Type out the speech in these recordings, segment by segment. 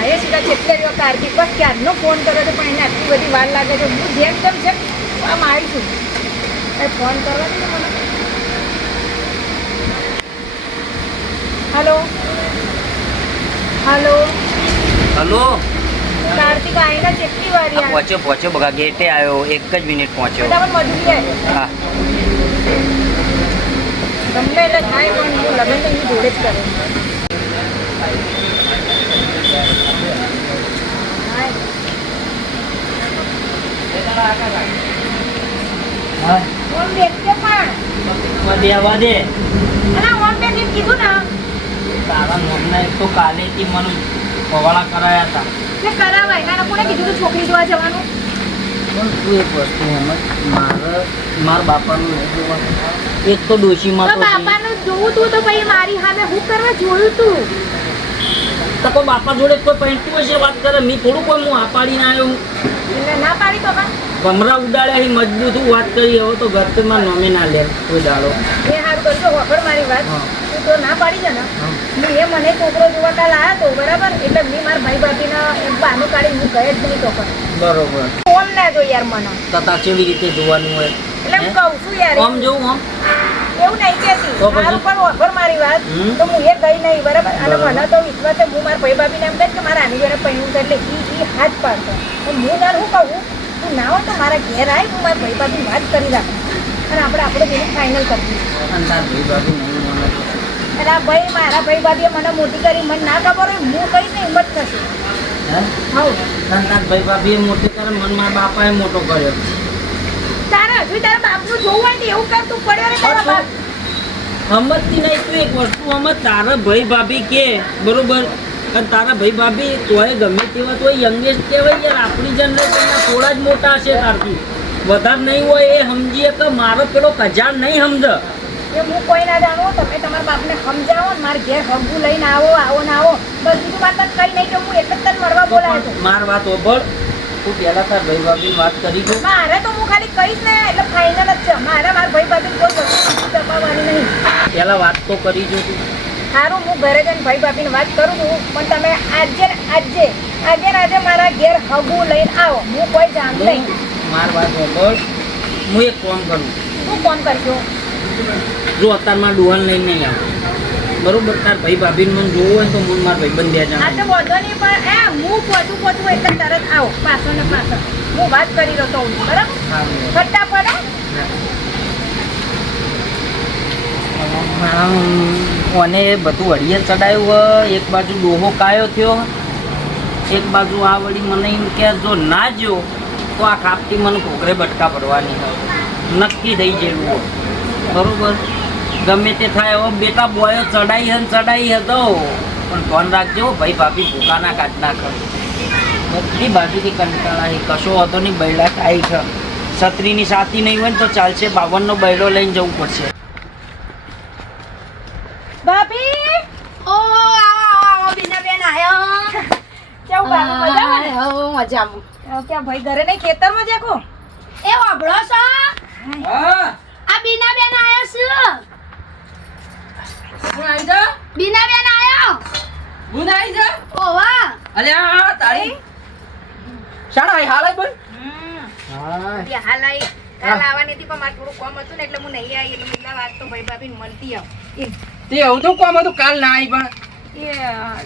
મારે સુધા કેટલે રહ્યો કાર્તિક બસ ક્યારનો ફોન કર્યો છે પણ એને આટલી બધી વાર લાગે છે. હું જેમ તેમ છે આમ આવી છું. એ ફોન કરવા દે મને? હલો હલો હલો કાર્તિક આવીને કેટલી વાર યાર પહોંચ્યો પહોંચ્યો બગા ગેટે આવ્યો એક જ મિનિટ પહોંચ્યો. ફટાફટ આવ્યો હા. ગમે એટલે થાય પણ હું લગ્ન તો જોડે જ કરે હા ઓમ દેખજે પણ દેવા દે અને ઓમ બે દિન કીધું ને તારા મમ્મીને એક તો કાલેથી મને પવાળા કરાયા હતા એટલે કરાવાય ના કોને કીધું તું છોકરી જોવા જવાનું? પણ તું એક વસ્તુ મારે મારા બાપાનું એક તો ડોશીમાં તો બાપાનું જોવું તું તો પછી મારી સામે હું કરવા જોયું તું? તો બાપા જોડે કોઈ પહેરતું હશે વાત કરે? મેં થોડું કોઈ હું આ પાડીને આવ્યો ભમરા ઉડાડ્યા મજબૂત હું વાત કરી હવે તો ઘરમાં નોમી ના લે કોઈ દાડો. એ હારું કરજો વખડ મારી વાત. તું તો ના પાડી છે ને? મેં એ મને છોકરો જોવા કાલ આવ્યો તો બરાબર? એટલે મેં મારા ભાઈ ભાભીને બહાનું કાઢી હું ગયે જ નહીં તો બરોબર. ફોન ના જો યાર મને. તથા કેવી રીતે જોવાનું હોય? એટલે હું હે? કહું છું યાર. આમ જોઉં આમ? એવું નહીં કેતી મારું પણ ઓફર મારી વાત તો હું એ ગઈ નહીં બરાબર? અને મને તો વિશ્વાસ છે હું મારા ભાઈ ભાભીને એમ કહે કે મારા આની જોડે છે એટલે એ એ હાથ પાડતો હું તાર શું કહું? તું ના હોય તો મારા ઘેર આવી હું મારા ભાઈ ભાભી વાત કરી રાખું. અને આપણે આપણે બેને ફાઇનલ કરી દઈશું. અને આ ભાઈ મારા ભાઈ ભાભીએ મને મોટી કરી મને ના ખબર હોય હું કઈ ને હિંમત થશે. હા? તાર ભાઈ ભાભીએ મોટી કરે મન મારા બાપાએ મોટો કર્યો. તારે હજુ તારા બાપનું જોવું હોય ને એવું કર તું પડ્યો ને તારા બાપ. સમજતી નહીં તું એક વસ્તુ સમજ તારા ભાઈ ભાભી કે બરોબર? અને તારા ભાઈ ભાભી તોય ગમે તેવા તોય યંગેસ્ટ કહેવાય યાર આપણી જનરેશનના થોડા જ મોટા હશે તારથી. વધારે નહીં હોય એ સમજીએ કે મારો પેલો કજાર નહીં સમજ. એ હું કોઈ ના જાણો તમે તમારા બાપને સમજાવો ને મારે ઘેર હગું લઈને આવો આવો ને આવો. બસ બીજું વાત કઈ નહીં કે હું એટલે જ તને મળવા બોલાયો છું માર વાત ઓભળ તું પહેલા તાર ભાઈ ભાભી વાત કરી દો મારે તો હું ખાલી કહીશ ને એટલે ફાઇનલ જ છે. મારે મારા ભાઈ ભાભી કોઈ વસ્તુ દબાવવાની નહીં. પહેલા વાત તો કરી જો તું. સારું હું ઘરે જઈને ભાઈ ભાભીને વાત કરું છું પણ તમે આજે આજે આજે આજે મારા ઘેર હગું લઈને આવો. હું કોઈ જાણ નહીં. માર વાત ઓભળ હું એક ફોન કરું. શું ફોન કરજો જો અત્યારમાં ડુહન લઈને નહીં આવું. બરોબર તાર ભાઈ ભાભીને મને જોવું હોય તો મને મારા ભાઈ બંધ આ તો બોધો નહીં પણ એ હું પહોંચું પહોંચું એટલે તરત આવો પાછળ ને પાછળ હું વાત કરી રહ્યો તો બરાબર? ફટા પડે મને બધું અડિયે ચડાયું હોય એક બાજુ ડોહો કાયો થયો એક બાજુ આ વળી મને એમ કે જો ના જો તો આ કાપતી મને ઘોઘરે બટકા ભરવાની નક્કી થઈ ગયેલું બરોબર? ગમે તે થાય હવે બેટા બોયો ચડાઈ હે ચડાઈ હતો પણ ધ્યાન રાખજો ભાઈ ભાભી ભૂકાના કાઢ નાખ. બધી બાજુથી કંટાળા કશો હતો નહીં બૈડા ખાઈ છે. છત્રીની સાથી નહીં હોય ને તો ચાલશે બાવનનો બૈડો લઈને જવું પડશે. ભાભી? ઓ આવો બીનાબેન આયો. કેવું બાબુ મજામાં હો મજામાં. અ, ભાઈ ઘરે નહીં ખેતરમાં જાકો એ વાબળો છો? હા. આ બીનાબેન આયો છું હું આવી જા બીનાબેન આયો હું આવી જા ઓવા અલે આ તારી શાળા આઈ હાલ હા બોલ કાલ આવવાની હતી પણ મારે થોડું કામ હતું ને એટલે હું નહીં આવી એટલે એટલા વાત તો ભાઈ ભાભીને મળતી આવ. તે એવું તો કોમ હતું કાલ ના આવી પણ. એ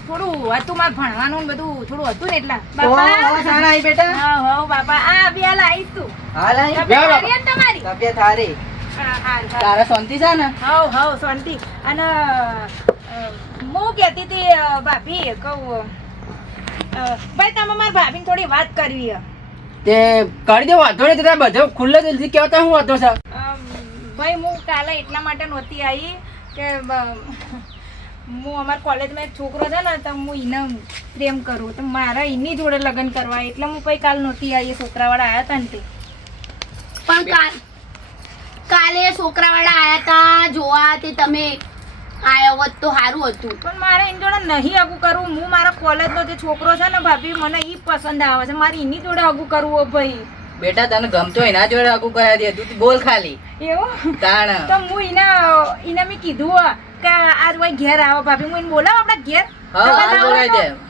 થોડું હતું મારે ભણવાનું ને બધું થોડું હતું ને એટલા. શાળા આઈ બેટા? હા હા બાપા. આ બી હાલ આવીશ તું. હાલ આઈ? તબિયત સારી છે ને તમારી? તબિયત હારી હા, હા, હા. તારા શાંતિ છે ને? હાવ હાવ શાંતિ. અને હું કહેતી હતી ભાભી કહું ભાઈ તમે મારા ભાભીને થોડી વાત કરવી છે. તે કરી દે વાંધો નહીં તમે બધો ખુલ્લે દિલથી કહેતા હું વાંધો છે? ભાઈ હું કાલે એટલા માટે નહોતી આવી કે હું અમારા કોલેજમાં એક છોકરો છે ને તો હું એને પ્રેમ કરું. તો મારા એની જોડે લગ્ન કરવા એટલે હું પછી કાલ નહોતી આવી છોકરાવાળા આવ્યા હતા ને તે. પણ કાલ કાલે છોકરાવાળા આવ્યા તા જોવા તે તમે આયો હોત તો સારું હતું. પણ મારે એની જોડે નહીં આગું કરવું. હું મારા કોલેજનો જે છોકરો છે ને ભાભી મને એ પસંદ આવે છે. મારે એની જોડે આગું કરવું ભાઈ. બેટા તને ગમતો હોય એના જોડે આગું કરાવી દે. તું બોલ ખાલી. એવું? તાણ. તો હું એના એને મેં કીધું હો કે આજ ભાઈ ઘેર આવો ભાભી. હું એને બોલાવો આપણા ઘેર? હા,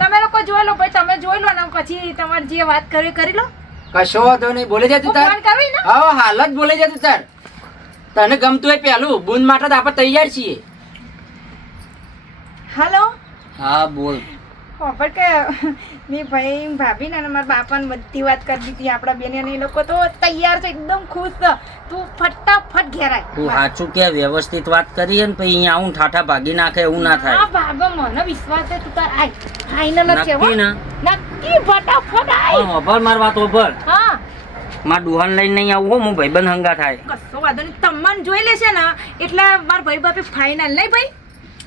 તમે લોકો જોઈ લો ભાઈ. તમે જોઈ લો ને. પછી તમારે જે વાત કરી કરી લો. કશો વાંધો નહીં. બોલે છે તું તાર કરવી હા હાલ જ બોલે છે તું તાર. તને ગમતું હોય પેલું. બુંદ માટે તો આપણે તૈયાર છીએ. હાલો? હા બોલ. ખબર કે મેં ભાઈ ભાભી ને મારા બાપાને બધી વાત કરી દીધી. આપણા બેન એ લોકો તો તૈયાર છે એકદમ ખુશ છે. તું ફટાફટ તું ઘેરાય સાચું કે વ્યવસ્થિત વાત કરીએ ને પછી અહીંયા હું ઠાઠા ભાગી નાખે એવું ના હા થાય બાબા મને વિશ્વાસ છે તું તાર આય. ફાઈનલ જ છે નક્કી ના? નક્કી ફટાફટ આય. હોભળ માર વાત હોભળ હા. માર દુહાન લઈને નહીં આવું હો હું ભાઈબંધ હંગા થાય. કશો વાંધો નહીં તમને જોઈ લેશે ને એટલે મારા ભાઈ બાપે ફાઈનલ નહીં ભાઈ?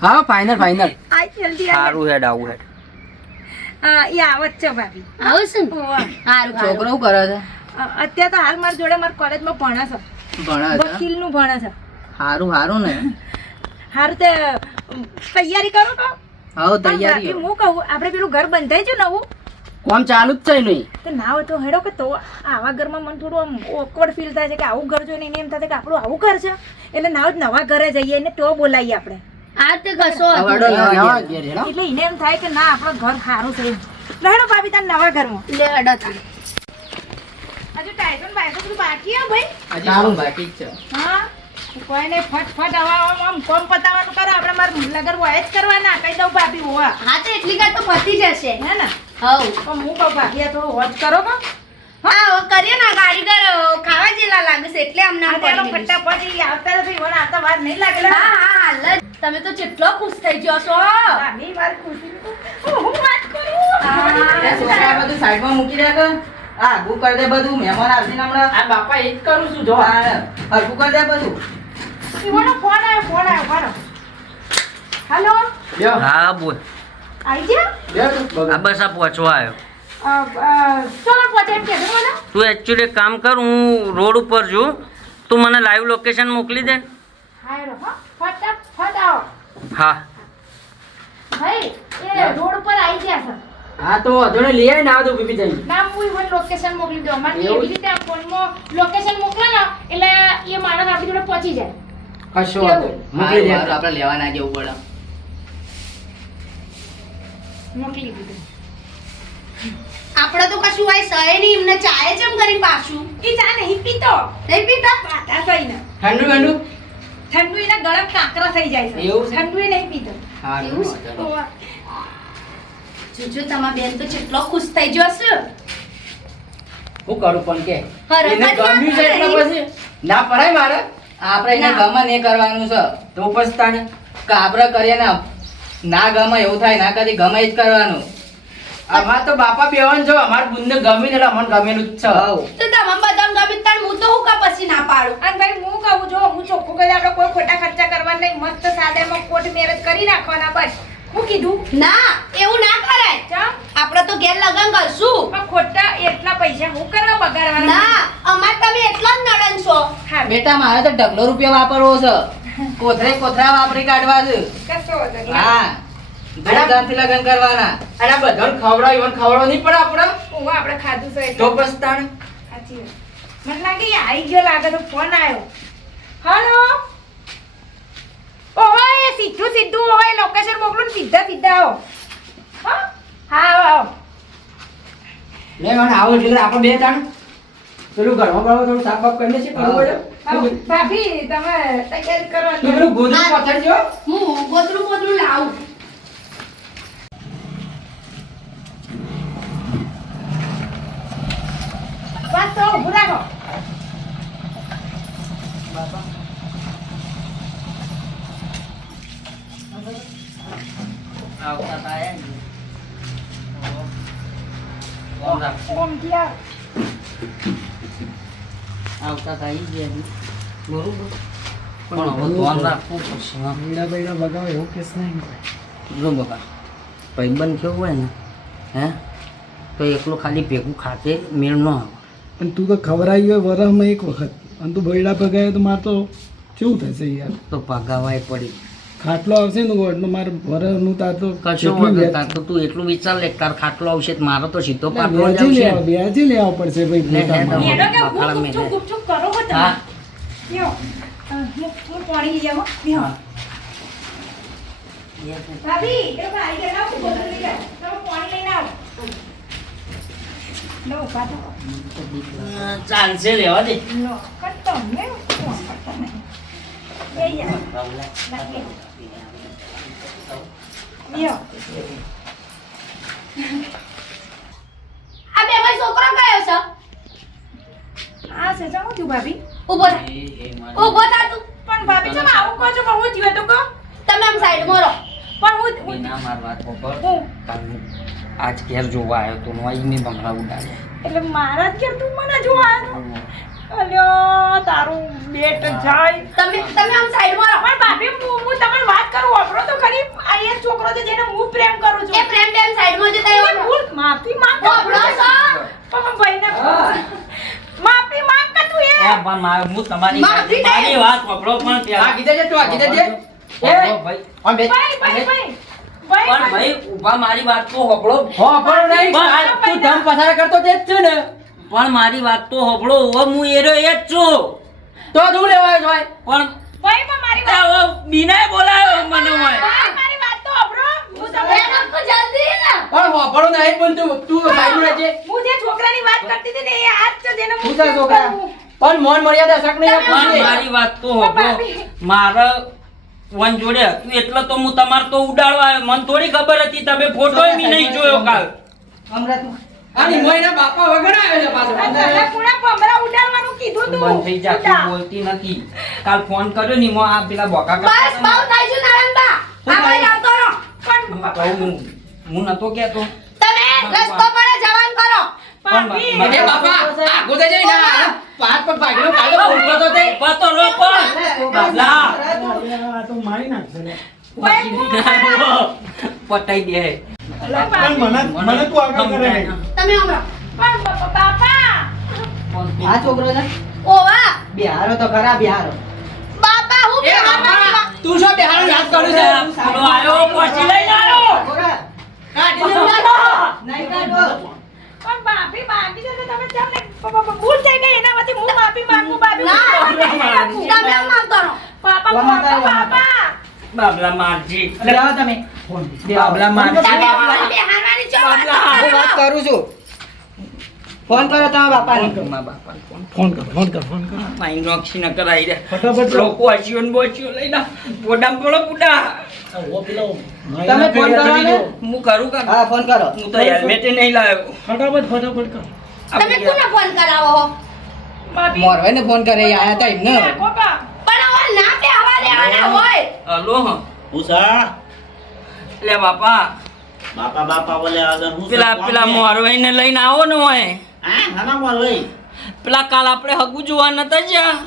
હા ફાઇનલ ફાઇનલ જલ્દી સારું હેડ આવું હેડ. હા એ આવત છે ભાભી. આવું છે સારું છોકરો શું કરે છે? અત્યારે તો હાલ મારી જોડે મારા કોલેજમાં ભણે છે. ભણે છે? વકીલનું ભણે છે. સારું સારું ને. હારું તે તૈયારી કરો તો. હા તૈયારી. હું કહું આપણે પેલું ઘર બંધાઈ છે નવું? કોમ ચાલુ જ નહીં. તો ના હોય તો હેડો કે તો આવા ઘરમાં મને થોડું આમ ઓકવર્ડ ફીલ થાય છે કે આવું ઘર જોઈને એને એમ થાય કે આપણું આવું ઘર છે. એટલે ના જ નવા ઘરે જઈએ ને તો બોલાવીએ આપણે. આ તે કશો. એટલે એને એમ થાય કે ના આપણો ઘર સારું છે. રહેણો ભાભી તાર નવા ઘરમાં. લે અડા તા હજુ ટાઈસન બાઈસન બધું બાકી હે ભાઈ? હજી સારું બાકી છે. હા? કોઈને ફટફટ આવા આમ કોમ પતાવાનું કરો આપણે માર લગર હોય જ કરવાના કહી દઉં ભાભી હોવા? હા તો એટલી કાર તો પતી જશે. હે ને? હવ. પણ હું કહું ભાભી થોડું વોચ કરો કો હા કરીએ ને કારીગર ખાવા જેલા લાગે છે એટલે અમને ફટાફટ આવતા નથી મને આવતા વાર નહીં લાગેલા હા હા હાલ જ. તમે તો જેટલો ખુશ થઈ ગયો છો ભાભી વાર ખુશી હું હું વાત કરું. છોકરા બધું સાઈડમાં મૂકી દેખો કે આ હું કરી દે બધું મહેમાન આવશે ને હમણાં. આ બાપા એ જ કરું છું જો. હરકું કરી દે બધું. શિવાનો ફોન આવ્યો ફોન આવ્યો મારો હેલો? હા બોલ. આવી ગયો? આ બસ આ પહોંચવા આવ્યો. તું એકચ્યુઅલી કામ કર હું રોડ ઉપર છું. તું મને લાઈવ લોકેશન મોકલી દે ને. હા હો. ફટાફટ આવો હા. ભાઈ એ રોડ પર આવી ગયા છે. હા તો અધોડે લઈ આવીને આવો તો બીબી જઈ ના હું ઈવન લોકેશન મોકલી દઉં. અમારે એવી? રીતે આ ફોનમાં લોકેશન મોકલે ને એટલે એ માણસ આપણી જોડે પહોંચી જાય. કશો વાંધો મોકલી દે. આપણે લેવાના જવું પડે મોકલી દીધું. આપણે તો કશું હોય સહે નહીં એમને ચાય ચમ કરી પાછું? એ ચા નહીં પીતો. નહીં પીતા? પાટા થઈને ઠંડુ ઠંડુ? ઠંડુ એના ગળા કાંકરા થઈ જાય છે. એવું ઠંડુ એ નહીં પીતો એવું. જોજો તમા બેન તો કેટલો ખુશ થઈ ગયો છે હું કરું પણ કે? એને ના ગમ્યું છે એટલે પછી? ના પડાય મારે? આપણે એને ગમે ને કરવાનું છે. તો પછી તાણે કાબરા કરીએ ના ના ગમે એવું થાય ના કદી ગમે જ કરવાનું. અમાર તો બાપા બેવન જો અમાર બુંદ ગમી એટલે અમને ગમેલું જ છે. તો તમામ બધાને ગમી તાણ હું તો હું કા પછી ના પાડું? અને ભાઈ હું કહું જો હું ચોખ્ખું કરી આપણે કોઈ ખોટા ખર્ચા કરવા નહીં મસ્ત સાદામાં કોટ મેરેજ કરી નાખવાના બસ. હું કીધું? ના એવું ના કરાય. ચા આપણે તો ઘેર લગન કરશું. પણ ખોટા એટલા પૈસા હું કરવા બગાડવાના ના અમાર તમે એટલા જ નડન છો. હા. બેટા મારે તો ઢગલો રૂપિયા વાપરવો છે. કોથરે કોથરા વાપરી કાઢવા છે. કશો હા. ધૂમધામથી લગ્ન કરવાના. અને આ બધાને ખવડાવ ઈવન ખવડાવ નહીં પડે આપણે. ઓવા આપણે ખાધું છે તો બસ તાણ સાચી મને લાગે આવી ગયો લાગે તો ફોન આવ્યો હલો? ઓવા એ સીધું સીધું ઓવા લોકેશન મોકલું ને સીધા સીધા આવો. હા? હા આવો આવો. લે મને આવો એટલે આપણે બે તાણ પેલું ઘરમાં બળવા થોડું સાફ બાફ કરી છે કરવું પડે? ભાભી તમે તૈયાર કરો પેલું ગોદડું પથરજો હું ગોદરું ગોદરું લાવું. બસ તો ઊભું રાખો આવતા તા રાખ. ઓમ ગયા આવતા તા ઈ ગયા છે. બરોબર પણ હવે ફોન રાખવું પડશે હા. જો બકા ભાઈબંધ કેવું હોય ને હે તો એકલો ખાલી ભેગું ખાતે મેળ ન આવે પણ તું તો ખવરાઈ હોય વરસમાં એક વખત. અને તું બૈડા પગાય તો મારે તો કેવું થશે યાર? તો પગાવાય પડી. ખાટલો આવશે ને ગોળનો મારે વરસનું તાર તો કશું વગર તાર તો તું એટલું વિચાર લે તાર ખાટલો આવશે તો મારો તો સીધો ના, પાટલો જ વ્યાજી આવશે. લેવા વ્યાજી લેવા પડશે ભાઈ. એનો કે બખાડા ગુપચુપ ગુપચુપ કરો હો તમે. હા. લ્યો. હું પાણી લઈ આવો. હા. ભાભી એ ભાઈ કે ના તમે પાણી લઈને આવો. લો ઊભા થો. ચાલશે રહેવા દે લો ફોન કરતા. આ બે ભાઈ છોકરો કયો છે આ છે જાઉં છું ભાભી મારી- ઊભો થા તું પણ ભાભી ચમ આવું કહો છો પણ હું જીવે તો કહો તમે આમ સાઈડમાં રહો પણ હું હું આજ ઘેર જોવા આવ્યો તો નોઈને બંગલા ઉડાડ્યા. એટલે મારા જ ઘેર તું મને જોવા આવ્યો અલ્યો તારું બેટ જાય. તમે તમે આમ સાઈડમાં રહો. પણ ભાભી હું હું તમને વાત કરું ઓફરો તો ખરી. આ એ છોકરો છે જેને હું પ્રેમ કરું છું. એ પ્રેમ પ્રેમ સાઈડમાં જતા એને ભૂલ માફી માંગ. ઓફરો છો. પણ ભાઈને માફી માંગ કે તું એ? પણ મારે- હું તમારી માફી મારી વાત ઓફરો પણ. આ કીધે છે તું આ કીધે છે. એ ભાઈ ભાઈ ભાઈ. ભાઈ. ભાઈ ઊભા મારી વાત તો સાંભળો હો પણ નહીં તું ધમ પસાર કરતો તે જ છે ને. પણ મારી વાત તો સાંભળો હવે હું એરો એ જ છું. તો શું લેવાય આવ્યો છો પણ ભાઈ પણ મારી વાત હવે બીનાએ બોલાવ્યો મને હોય. ભાઈ, મારી વાત તો સાંભળો હું તમને એ જલ્દી ને. પણ હોભળો નહીં પણ તું. તું સાઈડમાં રહેજે. હું જે છોકરાની વાત કરતી હતી ને એ આ છે જેને હું શું છે પ્રેમ છોકરા? પણ મોન મર્યાદા શક નહીં મારી વાત તો સાંભળો મારે વન જોડે હતું. એટલે તો હું તમાર તો ઉડાડવા આવ્યો. મને થોડી ખબર હતી તમે ફોટો બી નહીં જોયો કાલ. આની મોયના બાપા વગર આવ્યો છે પાછો. તને પૂરા ભમરા ઉડાડવાનું કીધું તું. બંધ થઈ જા તું બોલતી નથી. કાલ ફોન કર્યો ને એમાં આ પેલા બોકા બસ બહુ થાય છે નારાયણબા આ ભાઈ આવતો પણ હું હું નતો કેતો તમે રસ્તો પડે જવાન કરો. ભાભી બાપા આગો જઈ ના પાટ પર ભાગીનો કાલો ઊભો તો તે પતો રો પણ લા આ તો મારી નાખશે લે. પટાઈ દે. પણ મને મને તું આગળ કરે તમે આમ પણ બાપા આ છોકરો છે? ઓવા. બિહારો તો ખરા બિહારો. બાપા હું તું શું બિહારો યાદ કરું છે? આયો પછી લઈને આયો. કાઢી દે. નહીં કાઢો. પણ ભાભી ભાભી છે તો તમે કેમ ને. પ- પ- પ- ભૂલ થઈ ગઈ. એનામાંથી હું માફી માંગુ ભાભી ના હું નહીં રાખું. તમે આમ રહો પાપા પાપા કરો, વમા કરો. પાપા બાબલા મારજી. તમે. બાબલા મારજી. વાત હું વાત કરો. કરું છું. ફોન કરો તમારા બાપાને. મારા બાપાને ફોન ફોન કર ફોન કર ફોન કર. માઈ નોક્ષી ન કરાઈ રે. ફટાફટ લોકો આશીઓ ને બોચીઓ ના પોડામ પડો પુડા ઓ પેલો તમે ફોન કરો ને હું કરું કા હા ફોન કરો. હું તો હેલ્મેટ નહીં લાવ્યો. ફટાફટ ફટાફટ કર. તમે કોને ફોન કરાવો હો? ભાભી મોરવાઈને ફોન કરે આયા તા એમને પણ આવા ના બેહવા દેવાના હોય. હલો હા. ઉષા લે બાપા. બાપા બાપા બોલે આગળ હું પેલા પેલા મોરવાઈને લઈને આવો ને હોય હા? નાના મોરવાઈ પેલા કાલ આપણે હગુ જોવા નતા જ્યાં.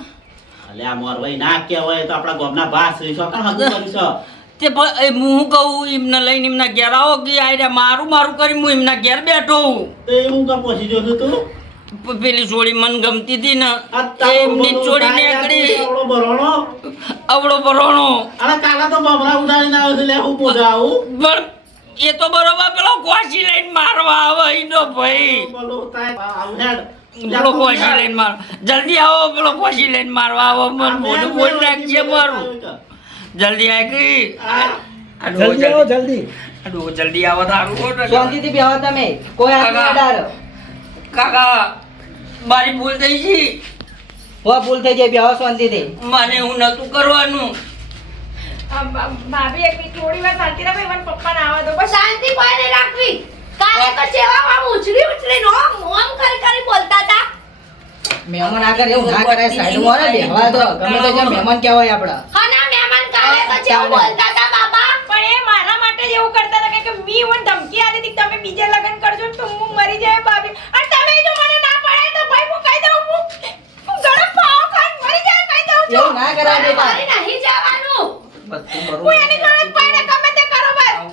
અલે આ મોરવાઈ ના કહેવાય તો આપણા ગોમના ભાસ છો કાં હગું કર્યું તે હું શું કહું એમને લઈને એમના ઘેર આવો કે આ મારું મારું કરી હું એમના ઘેર બેઠો હું. તો એ હું તો પહોંચી છું તું. પેલી જોડી મન ગમતી હતી ને એમની જોડી નીકળી. આવડો બરોણો? અવળો બરોણો. અરે કાલા તો બમરા ઉડાડીને આવ્યો છે લે હું પોજા આવું પણ એ તો બરોબર પેલો કોશી લઈને મારવા આવે એનો ભાઈ. પેલો કોશી લઈને માર જલ્દી આવો પેલો કોશી લઈને મારવા આવો મને મોઢું બોલ નાખજે મારું. જલ્દી આ ડોહો જલ્દી આવો જલ્દી. આડો જલ્દી આવો તારું. શાંતિથી બેહો તમે. કોઈ નહીં કાકા. મારી ભૂલ થઈ છે. હો ભૂલ થઈ જાય બેહો શાંતિથી. મને હું નતું કરવાનું. ભાભી એક મિનિટ થોડી વાર શાંતિ રાખો એમાં પપ્પાને આવવા દો બસ. શાંતિ કોઈ નહીં રાખવી. કાલે તો જેવા ઉછળી ઉછળી નો મોમ કરી કરી બોલતા હતા. મહેમાન આગળ એવું ના કરાય સાઈડમાં રે બેહવા દો. ગમે તે મહેમાન કહેવાય આપડા હા ના મહેમાન કાલે તો જેવું બોલતા હતા બાપા પણ એ મારા માટે જ એવું કરતા હતા કે મી મને ધમકી આલી હતી તમે બીજે લગન કરજો ને તો હું મરી જાય ભાભી. અને તમે જો મને ના પડાય તો ભાઈ હું કહી દઉં હું હું ગળે પાવ ખાઈને મરી જાય કહી દઉં છું. એવું ના કરાય મારે નહીં જવાનું. એની પડે ગમે તે કરો પણ.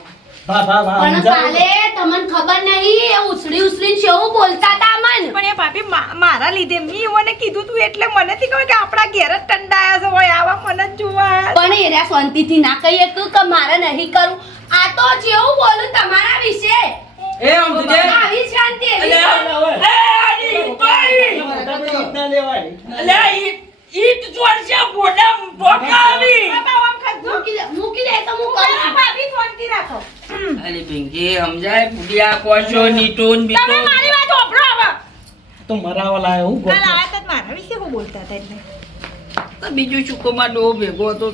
કાલે તમને ખબર નહીં એ ઉછળી ઉછળી શું બોલતા હતા મન પણ એ ભાભી મા- મારા લીધે મી મને કીધું તું એટલે મને થી કહ્યું કે આપણા ઘેર જ ટંડાયા છે હોય આવા મને જ જોવા. પણ એના શાંતિથી ના કહીએ કે કે મારે નહીં કરું આ તો જેવું બોલું તમારા વિશે એ આમ તુજે આવી શાંતિ એ આની ભાઈ! ઈટ ના લેવાય અલે, ઈટ- જોર છે બોડા ધોકા આવી. પિંકી સમજાય? કોશો નીટોન તમે મારી વાત હવે. તો મરાવા લાયો હું તો? મારા વિશે બોલતા હતા એટલે. તો બીજું શું કોમાં ભેગો હતો.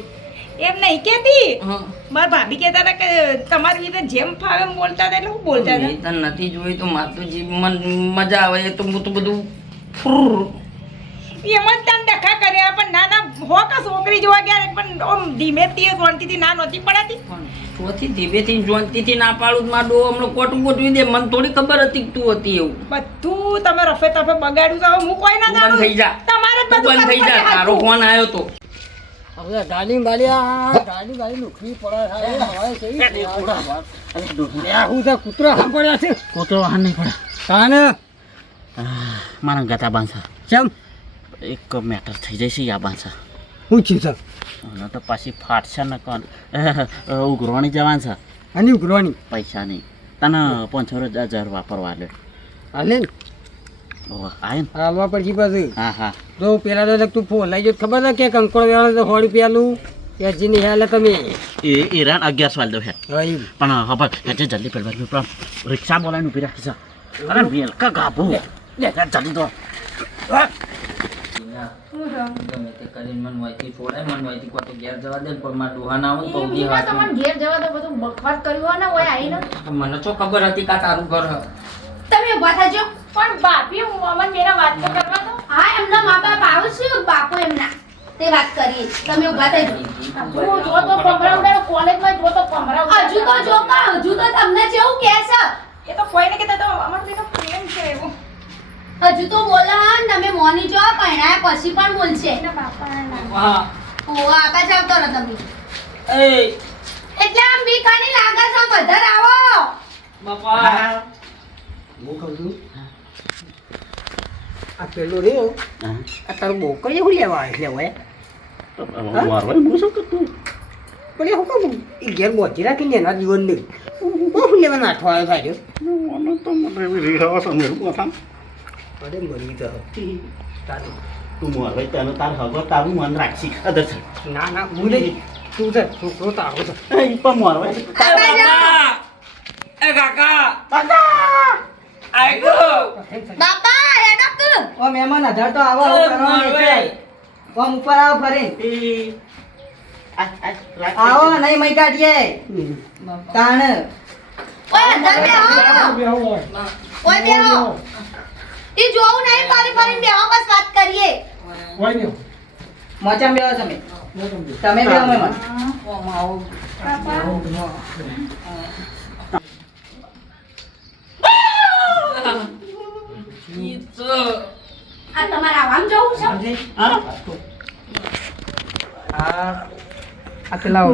એમ નહીં કેતી હા. મારા ભાભી કહેતા હતા કે તમારી રીતે જેમ ફાવે એમ બોલતા હતા એટલે હું બોલતા હતા. તને નથી જોઈ તો માર તો મજા આવે તો હું તો બધું ફુર. એમ જ કર્યા પણ ના ના હો કે છોકરી જોવા ગયા પણ ધીમે થી થી ના નહોતી પડાતી. ધીમે થી જોનતી થી ના પાડું માર ડો હમણાં કોટું ગોઠવી દે મને થોડી ખબર હતી તું હતી એવું. બધું તમે રફે તફે બગાડ્યું તો હવે હું કોઈ ના જાણું બંધ થઈ જા. તમારે જ બધું બંધ થઈ જા તારો ફોન આવ્યો તો. હવે ગાડી ગાડી આ ગાડી ગાડી લુખવી પડે હવે કેવી હું છે કૂતરો સાંભળ્યા છે? કૂતરો વાહન નહીં પડે. મારા ગતા બાંધા કેમ એક મેટર થઈ જશે આ બાંધા હું છું સર અને તો પાછી ફાટશે ને કોણ? ઉઘરોણી જવાન છે અને ઉઘરોણી પૈસા નહીં. તને પાંચસો હજાર વાપરવા લે. હાલે ને? હાલવા પછી પાછું. હા હા. તો પેલા તો તું ફોન લઈ જો ખબર છે કે કંકોળ તો સો રૂપિયાનું હેલે તમે. એ ઈરાન અગિયારસો વાલ દો હે પણ ખબર હેજે જલ્દી પેલા પેલા રિક્ષા બોલાવીને ઊભી રાખી છે અરે વેલકા ગાભો. લે જલ્દી તો ગમે તે કરીને મન વાયથી છોડાય મન વાયથી કોઈ તો ઘેર જવા દે પણ મારા ડોહા ના આવે તો બી એમની તમને ઘેર જવા તો બધું બકવાસ કર્યું હોય ને હોય આવીને. મને તો ખબર હતી કે તારું ઘર તમે ઊભા થજો. પણ ભાભી હું અમન મેરા વાત તો કરવા દો. હા એમના મા બાપ આવું છે બાપુ એમના. તે વાત કરીએ. તમે ઊભા થજો. હું જો તો કોલેજમાં જો તો પમરાવડા હજુ તો જો હજુ તો તમને જેવું કે છે. એ તો કોઈને કે તો અમાર બેનો પ્રેમ છે એવો. હજુ તો બોલો તમે મોની જો પરણાયા પછી પણ બોલશે. વાહ. ઓ આબા જ આવતો તમે. એ. એટલે આમ બીકાની લાગે છો પધર આવો બાપા. હું કહું છું. આ પેલો રહ્યો. આ તારો બહુ કઈ એવું લેવા એટલે હોય મારવાય હું શું કરતું પણ એ હું કહું એ ઘેર બોચી રાખીને એના જીવન નહીં બહુ લેવા નાખવા થાય મને તો મને એવી રીહાવા સમજવું માથા અરે મરી તો તારું તું મારવાય તને તાર હગો તારું મન રાખશી ખબર છે ના ના હું નહીં તું છે છોકરો તારો છે એ પણ મારવાય એ એ કાકા આઈ ગયો બાપા હેડો ક ઓ મહેમાન હજાર તો આવો ઓમ ઉપર આવો ફરી આવો નહીં મઈ કાઢીએ તાણ ઓય અંદર બેહો ઓય બેહો ઈ જોવું નહીં ફરી ફરી બેહો બસ વાત કરીએ. કોઈ નહીં. મોચામ બેહો તમે. તમે આ તમારે આવામ જવું છે? આ પેલા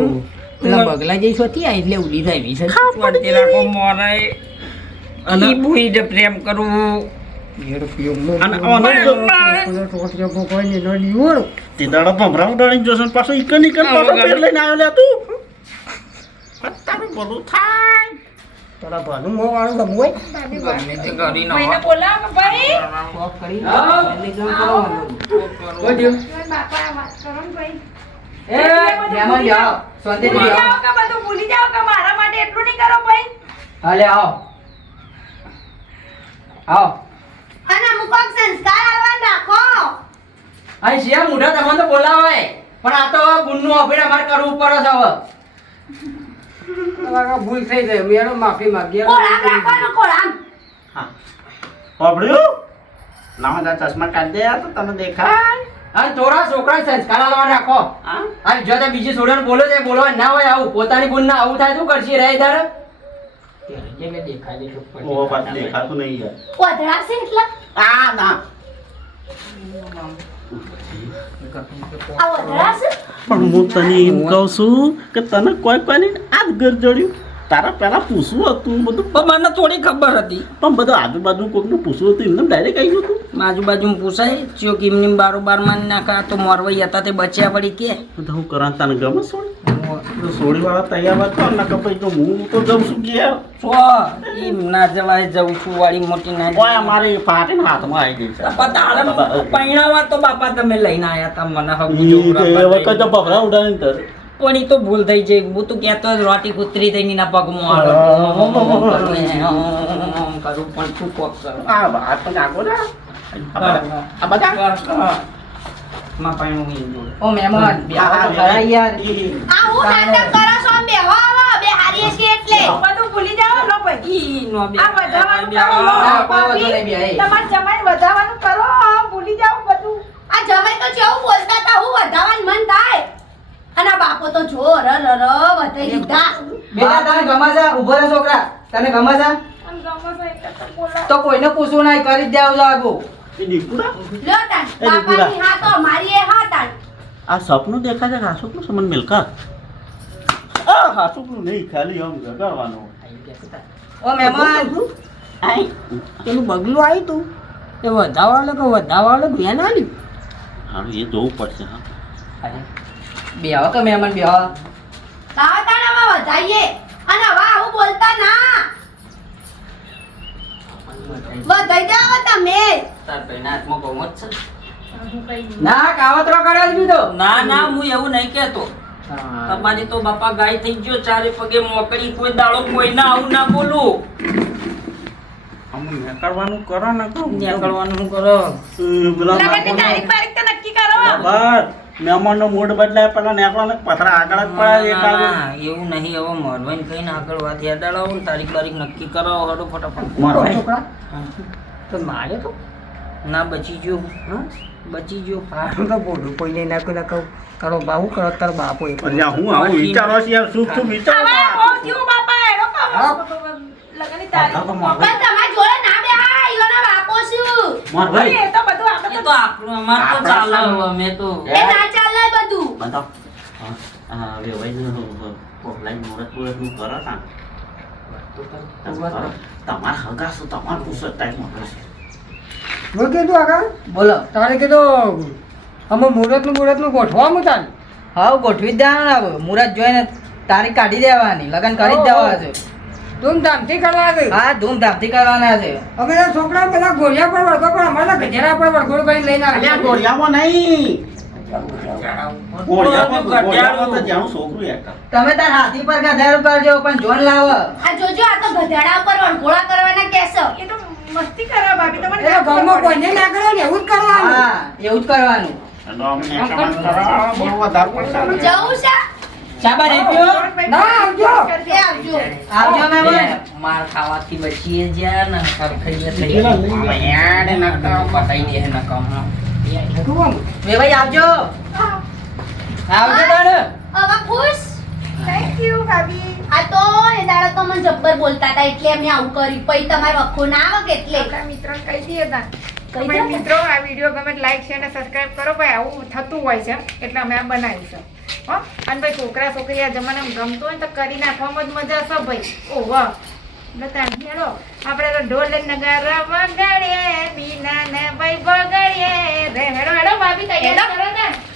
પેલા બગલા જઈશ હતી આ એટલે ઉડી જાય છે પડતી રાખો મોરાય ઈ બુઈ જે પ્રેમ કરું અને પેર મોં ભાઈ કોક કરી ભૂલી જાઓ કે મારા માટે એટલું નહીં કરો ભાઈ. હાલે આવો. આવો. અને અમુક કોક સંસ્કાર આલવાન નાખો. અહીં શિયા મુઢા તમને તો બોલાવાય. પણ આ તો હવે ગુણનું અભિનય અમારે કરવું પડે છે હવે. ભૂલ થઈ જાય. મેળો માફી માંગીએ. કોળામ રાખવાનો કોળામ. લાવા તારા ચશ્મા કાઢ દે તો તમને દેખાય. અને થોડા છોકરા સંસ્કાર આલવા રાખો હા? જો તે બીજી છોડીને બોલો છે બોલો ના હોય આવું. પોતાની ગુણ ના આવું થાય શું કરશે રે ઈધર. જેને દેખાય દેખો ઓ પાછું દેખાતું નહીં યાર વધરાશે એટલે આ ના પણ હું તને એમ કહું છું કે તને કોઈ કોઈ નહીં આ જ ઘર જોડ્યું તારા પહેલા પૂછવું હતું બધું પણ મને થોડી ખબર હતી. પણ બધું આજુબાજુ કોઈકનું પૂછવું હતું એમને ડાયરેક્ટ આવી ગયું હતું આજુબાજુ પૂછાય ચિયો કિમની બારોબાર મારી નાખા તો મોરવાઈ હતા તે બચ્યા પડી કે. તો હું કરા તને ગમે સોળી? તો વાળા તૈયાર હતો ને કપાઈ તો હું તો જઉં છું ઈ ના જવાય જઉં છું વાળી મોટી ના ઓય પાટીને હાથમાં આવી ગઈ છે. બાપા પૈણાવા તો બાપા તમે લઈને આયા તા મને હગું વખત તો ઉડાડીને તર. પણ ઈ તો ભૂલ થઈ જાય. હું તો કહેતો રોટી કૂતરી થઈ ના પગમાં હાલો. કરું પણ તું કોક કરો? આ વાત પણ આગો ને. આ બધા? માં પાણી હું. જોડે. ઓ મહેમાન. બેહો તો યાર. આ હું નાટક કરો છો? આમ બેહો બે હારીએ છીએ એટલે. બધું ભૂલી લો નો બે. આ વધાવાનું કરો. તમારે કરો ભૂલી બધું. આ જમાઈ તો જેવું બોલતા હતા હું વધાવાનું મન થાય. અને બાપો તો જો ર ર ર વટે લીધા. બેટા તને ગમે છે ઊભો રહે છોકરા. તને ગમે છે તો કોઈને પૂછવું નહીં કરી જ દેવું હા આ સપનું દેખાય છે હાસુકનું સમન મિલકત? આ હાસુકનું નહીં ખાલી આમ જગાડવાનું. ઓ મહેમાન. આઈ પેલું બગલું આવ્યું તું? એ વધાવાળો કે વધાવાળો આવ્યું હા એ જોવું પડશે હા. બેહો કે મહેમાન બેહો. તાવ તાન હવે વધાઈએ. અને હવે આવું બોલતા ના. વધાઈ જાઓ તમે. તાર ભાઈના હાથમાં ગમો જ છે ના. કાવતરો કર્યો જ બીજો. ના ના હું એવું નહીં કહેતો. તમારી તો બાપા ગાય થઈ ગયો ચારે પગે મોકળી કોઈ દાડો કોઈને આવું ના બોલું. નીકળવાનું કરો ને કરવાનું નીકળવાનું કરો. તારીખ તારીખ તો નક્કી કરો. બરાબર મહેમાનનો મૂડ બદલાય પેલા નેકવાનો પથરા આગળ જ પડે એક ના, ના, એવું નહીં હવે મોરવાઈને કહીને આગળ વાત યાદ આવો ને તારીખ બારીખ નક્કી કરાવો હડો ફટાફટ. મારો ભાઈ. છોકરા તો મારે તો ના બચી ગયો. હા? બચી ગયો. હારું તો બોલું કોઈને ના કોઈ ના કહું. કરો બાહુ કરો? તારો બાપો એ પણ હું આવું? વિચારો છે યાર શુભ શુભ વિચારો? બાપા. એનો કહો લગનની તારીખ. તો મારો તમારા જોડે ના બે હા ઈયોના બાપો છું. મારો ભાઈ. એ તો બધું આપણે એ તો આપણું અમાર તો ચાલે અમે તો એ ના ચાલે બધું. બતાવ. હા, આ વેવાઈનું ઓફલાઈન મુહૂર્ત મુહૂર્તનું કરો ને તમારા હગા શું? તમારું પૂછો ટાઈમ આપે છે. કીધું આગળ? બોલો. તારે કીધું અમે મુહૂર્તનું મુહૂર્તનું ગોઠવાનું તાન હા ગોઠવી જ દેવાનું મુરત જોઈને તારીખ કાઢી દેવાની. લગન કરી જ દેવા છે. ધૂમધામથી કરવા છે. હા ધૂમધામથી કરવાના છે. અમે તો છોકરા પેલા ગોળિયા પર વળગો પણ અમારા તો ગજેરા પર વળગો ભાઈ લઈને અલ્યા આવ્યા ગોળિયામાં નહીં. તમે તાર હાથી પર ગધેડું કરજો પણ જોન લાવો. આ જોજો આ તો ગધેડા ઉપર વણગોળા કરવાના કેસો. એ તો મસ્તી કરવા ભાભી તમારે ઘરમાં કોઈને ના કરો ને એવું જ કરવાનું. હા એવું જ કરવાનું. જવું છે? શાબા આવજો ના આવજો. એ આવજો. આવજો મહેમાન માર ખાવાથી બચીએ જ્યાં ને સરખઈએ થઈ યાર કામ બતાઈ દે નકા હમણાં. વેવાઈ આવજો. આવજો તાણ હવે ખુશ? થેન્ક યુ ભાભી. આ તો એ દાડા તો મને જબ્બર બોલતા હતા એટલે એમને આવું કરી પછી તમારે વખો ના આવે કે એટલે? આપણા મિત્રોને કહી દઈએ તા ભાઈ ને. મિત્રો આ વીડિયો ગમે લાઈક છે અને સબસ્ક્રાઇબ કરો. ભાઈ આવું થતું હોય છે એટલે અમે આ બનાવીશું. હો? અને ભાઈ છોકરા છોકરી આ જમાનામાં ગમતો હોય ને તો કરી નાખવામાં જ મજા છે ભાઈ. ઓ વાહ. બતા હેડો આપણે તો ઢોલ નગારા વગાડીએ બીના ને ભાઈ બગાડીએ રે હેડો હેડો ભાભી તૈયાર